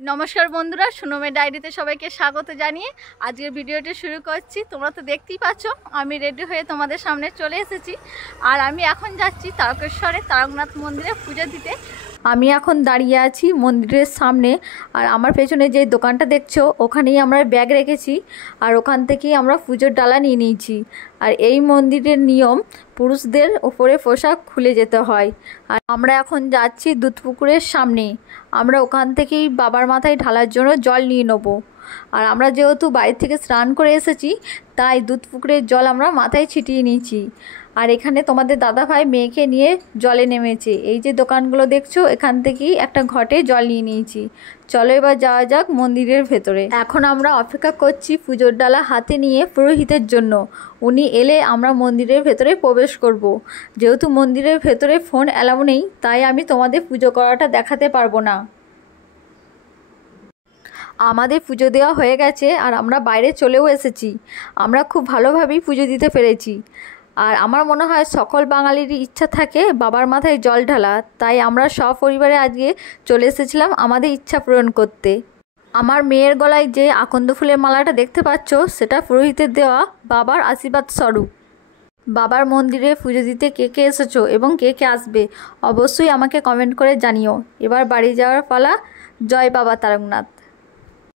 নমস্কার বন্ধুরা, সুনমের ডায়েরিতে সবাইকে স্বাগত জানিয়ে আজকের ভিডিওটি শুরু করছি। তোমরা তো দেখতেই পাচ্ছ আমি রেডি হয়ে তোমাদের সামনে চলে এসেছি। আর আমি এখন যাচ্ছি তারকেশ্বরে তারকনাথ মন্দিরে পুজো দিতে। আমি এখন দাঁড়িয়ে আছি মন্দিরের সামনে, আর আমার পেছনে যে দোকানটা দেখছো ওখানেই আমরা ব্যাগ রেখেছি, আর ওখান থেকেই আমরা পুজোর ডালা নিয়ে নিয়েছি। আর এই মন্দিরের নিয়ম, পুরুষদের ওপরে পোশাক খুলে যেতে হয়। আর আমরা এখন যাচ্ছি দুধপুকুরের সামনে। আমরা ওখান থেকেই বাবার মাথায় ঢালার জন্য জল নিয়ে নেবো। আর আমরা যেহেতু বাড়ি থেকে স্নান করে এসেছি, তাই দুধপুকুরের জল আমরা মাথায় ছিটিয়ে নিয়েছি। আর এখানে তোমাদের দাদাভাই মেয়েকে নিয়ে জলে নেমেছে। এই যে দোকানগুলো দেখছো, এখান থেকেই একটা ঘটে জল নিয়ে নিয়েছি। চলো এবার যাওয়া যাক মন্দিরের ভেতরে। এখন আমরা অপেক্ষা করছি পুজোর ডালা হাতে নিয়ে পুরোহিতের জন্য। উনি এলে আমরা মন্দিরের ভেতরে প্রবেশ করব। যেহেতু মন্দিরের ভেতরে ফোন অ্যালাউ নেই, তাই আমি তোমাদের পুজো করাটা দেখাতে পারবো না। আমাদের পুজো দেওয়া হয়ে গেছে, আর আমরা বাইরে চলেও এসেছি। আমরা খুব ভালোভাবেই পুজো দিতে পেরেছি। আর আমার মনে হয় সকল বাঙালিরই ইচ্ছা থাকে বাবার মাথায় জল ঢালা, তাই আমরা সপরিবারে আজকে চলে এসেছিলাম আমাদের ইচ্ছা পূরণ করতে। আমার মেয়ের গলায় যে আকন্দ ফুলের মালাটা দেখতে পাচ্ছ, সেটা পুরোহিতের দেওয়া বাবার আশীর্বাদ স্বরূপ। বাবার মন্দিরে পুজো দিতে কে কে এসেছো এবং কে কে আসবে অবশ্যই আমাকে কমেন্ট করে জানিও। এবার বাড়ি যাওয়ার পালা। জয় বাবা তারকনাথ।